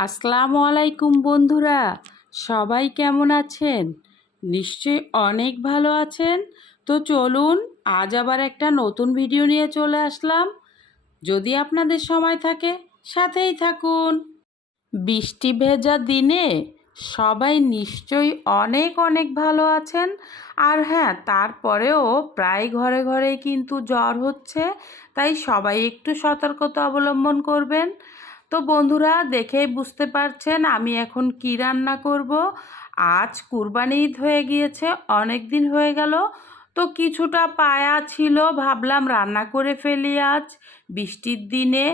আসসালামু আলাইকুম বন্ধুরা, সবাই কেমন আছেন? নিশ্চয়ই অনেক ভালো আছেন। তো চলুন, আজ আবার একটা নতুন ভিডিও নিয়ে চলে আসলাম। যদি আপনাদের সময় থাকে, সাথেই থাকুন। বৃষ্টি ভেজা দিনে সবাই নিশ্চয়ই অনেক অনেক ভালো আছেন। আর হ্যাঁ তারপরেও প্রায় ঘরে ঘরেই কিন্তু জ্বর হচ্ছে, তাই সবাই একটু সতর্কতা অবলম্বন করবেন। তো বন্ধুরা দেখেই বুঝতে পারছেন আমি এখন কি রান্না করব। আজ কুরবানি ঈদ হয়ে গিয়েছে, অনেক দিন হয়ে গেল। তো কিছুটা পায়া ছিল, ভাবলাম রান্না করে ফেলি আজ। বৃষ্টির দিনে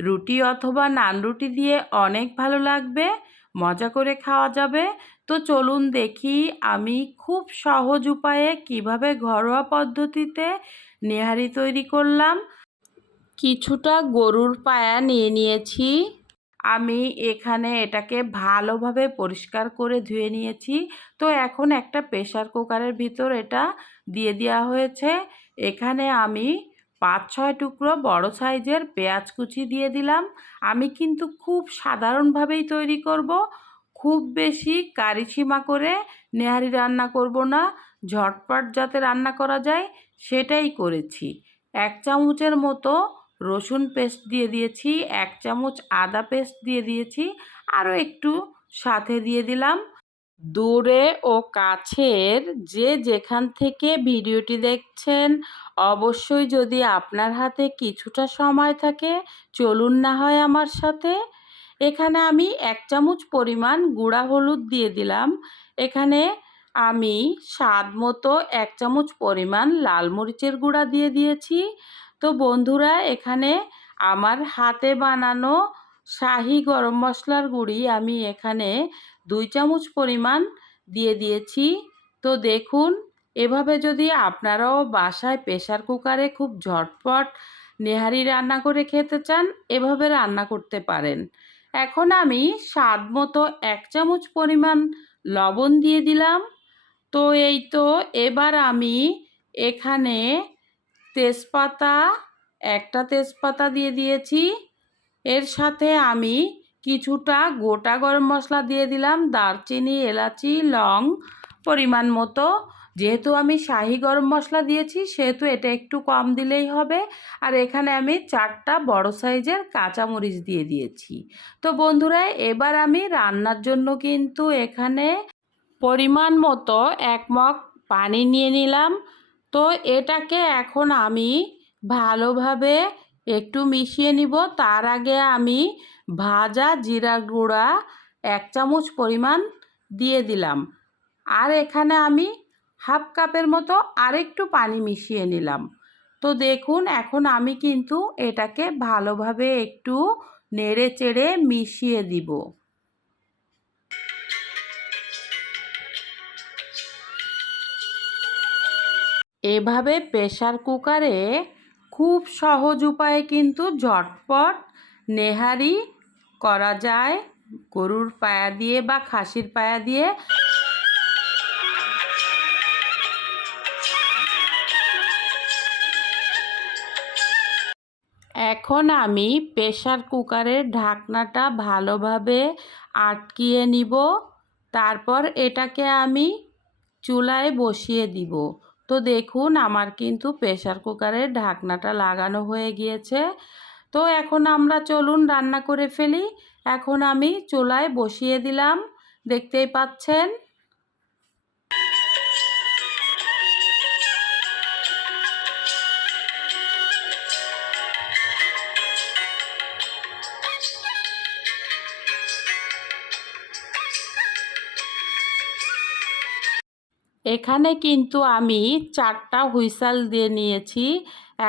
রুটি অথবা নান রুটি দিয়ে অনেক ভালো লাগবে, মজা করে খাওয়া যাবে। তো চলুন দেখি আমি খুব সহজ উপায়ে কীভাবে ঘরোয়া পদ্ধতিতে নেহারি তৈরি করলাম। কিছুটা গরুর পায়া নিয়ে নিয়েছি। আমি এখানে এটাকে ভালোভাবে পরিষ্কার করে ধুয়ে নিয়েছি। তো এখন একটা প্রেশার কুকারের ভিতর এটা দিয়ে দেওয়া হয়েছে। এখানে আমি পাঁচ ছয় টুকরো বড় সাইজের পেঁয়াজ কুচি দিয়ে দিলাম। আমি কিন্তু খুব সাধারণভাবেই তৈরি করব। খুব বেশি কারিসীমা করে নেহারি রান্না করব না। ঝটপট যাতে রান্না করা যায় সেটাই করেছি। এক চামচের মতো রসুন পেস্ট দিয়ে দিয়েছি, এক চামচ আদা পেস্ট দিয়ে দিয়েছি, আরও একটু সাথে দিয়ে দিলাম। দূরে ও কাছের যে যেখান থেকে ভিডিওটি দেখছেন, অবশ্যই যদি আপনার হাতে কিছুটা সময় থাকে, চলুন না হয় আমার সাথে। এখানে আমি এক চামচ পরিমাণ গুঁড়া হলুদ দিয়ে দিলাম। এখানে আমি স্বাদ মতো এক চামচ পরিমাণ লাল মরিচের গুঁড়া দিয়ে দিয়েছি। তো বন্ধুরা, এখানে আমার হাতে বানানো শাহি গরম মশলার গুঁড়ি আমি এখানে দুই চামচ পরিমাণ দিয়ে দিয়েছি। তো দেখুন, এভাবে যদি আপনারাও বাসায় প্রেশার কুকারে খুব ঝটপট নেহারি রান্না করে খেতে চান, এভাবে রান্না করতে পারেন। এখন আমি স্বাদ মতো এক চামচ পরিমাণ লবণ দিয়ে দিলাম। তো এই তো, এবার আমি এখানে তেজপাতা, একটা তেজপাতা দিয়ে দিয়েছি। এর সাথে আমি কিছুটা গোটা গরম মশলা দিয়ে দিলাম, দারচিনি, এলাচি, লং পরিমাণ মতো। যেহেতু আমি শাহি গরম মশলা দিয়েছি, সেহেতু এটা একটু কম দিলেই হবে। আর এখানে আমি চারটা বড় সাইজের কাঁচামরিচ দিয়ে দিয়েছি। তো বন্ধুরা, এবার আমি রান্নার জন্য কিন্তু এখানে পরিমাণ মতো এক মগ পানি নিয়ে নিলাম। তো এটাকে এখন আমি ভালোভাবে একটু মিশিয়ে নিব। তার আগে আমি ভাজা জিরা গুঁড়া এক চামচ পরিমাণ দিয়ে দিলাম। আর এখানে আমি হাফ কাপের মতো আরেকটু পানি মিশিয়ে নিলাম। তো দেখুন, এখন আমি কিন্তু এটাকে ভালোভাবে একটু নেড়ে চেড়ে মিশিয়ে দিব। এভাবে প্রেশার কুকারে খুব সহজ উপায়ে কিন্তু ঝটপট নেহারি করা যায়। গরুর পায়া দিয়ে বা খাসির পায়া দিয়ে। এখন আমি প্রেশার কুকারের ঢাকনাটা ভালোভাবে আটকিয়ে নিব। তারপর এটাকে আমি চুলায় বসিয়ে দিব। তো দেখুন, আমার কিন্তু প্রেশার কুকারের ঢাকনাটা লাগানো হয়ে গিয়েছে। তো এখন আমরা চলুন রান্না করে ফেলি। এখন আমি চুলায় বসিয়ে দিলাম। দেখতেই পাচ্ছেন? এখানে কিন্তু আমি চারটা হুইসাল দিয়ে নিয়েছি।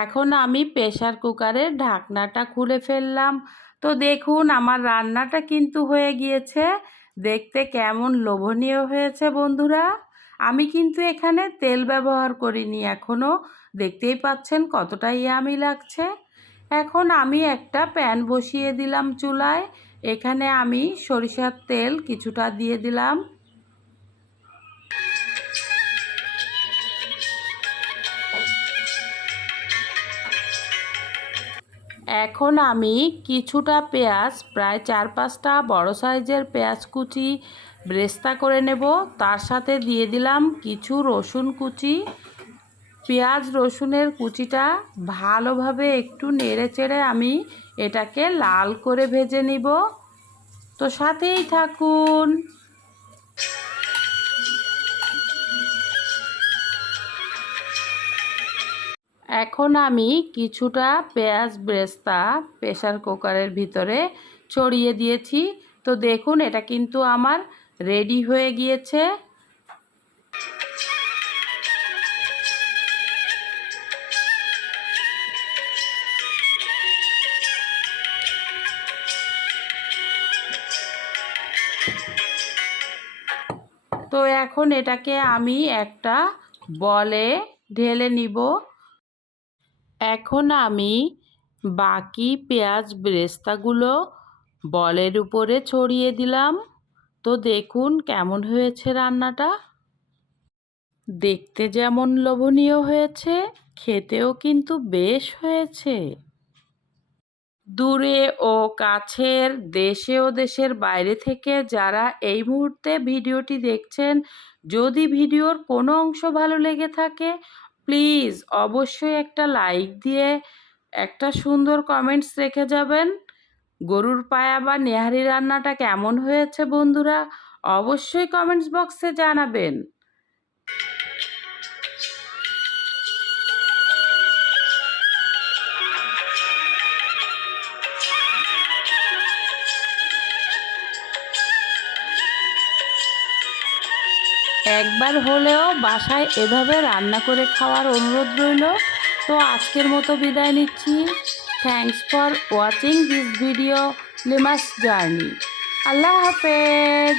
এখন আমি প্রেশার কুকারের ঢাকনাটা খুলে ফেললাম। তো দেখুন, আমার রান্নাটা কিন্তু হয়ে গিয়েছে। দেখতে কেমন লোভনীয় হয়েছে বন্ধুরা। আমি কিন্তু এখানে তেল ব্যবহার করিনি এখনও দেখতেই পাচ্ছেন কতটা ইয়ামি লাগছে। এখন আমি একটা প্যান বসিয়ে দিলাম চুলায়। এখানে আমি সরিষার তেল কিছুটা দিয়ে দিলাম। এখন আমি কিছুটা পেঁয়াজ, প্রায় চার পাঁচটা বড় সাইজের পেঁয়াজ কুচি ব্রেস্তা করে নেব। তার সাথে দিয়ে দিলাম কিছু রসুন কুচি। পেঁয়াজ রসুনের কুচিটা ভালোভাবে একটু নেড়ে চেড়ে আমি এটাকে লাল করে ভেজে নিব। তো সাথেই থাকুন। এখন আমি কিছুটা পেঁয়াজ ব্রেস্তা প্রেশার কুকারের ভিতরে ছড়িয়ে দিয়েছি। তো দেখুন, এটা কিন্তু আমার রেডি হয়ে গিয়েছে। তো এখন এটাকে আমি একটা বলে ঢেলে নিব। এখন আমি বাকি পেঁয়াজ ব্রেস্তাগুলো বলের উপরে ছড়িয়ে দিলাম। তো দেখুন কেমন হয়েছে রান্নাটা। দেখতে যেমন লোভনীয় হয়েছে, খেতেও কিন্তু বেশ হয়েছে। দূরে ও কাছের, দেশে ও দেশের বাইরে থেকে যারা এই মুহূর্তে ভিডিওটি দেখছেন, যদি ভিডিওর কোনো অংশ ভালো লেগে থাকে প্লিজ অবশ্যই একটা লাইক দিয়ে একটা সুন্দর কমেন্টস রেখে যাবেন। গরুর পায়া বা নেহারি রান্নাটা কেমন হয়েছে বন্ধুরা অবশ্যই কমেন্টস বক্সে জানাবেন। একবার হলেও বাসায় এভাবে রান্না করে খাওয়ার অনুরোধ রইল। তো আজকের মতো বিদায় নিচ্ছি। Thanks for watching this video লিমাস journey আল্লাহ হাফেজ।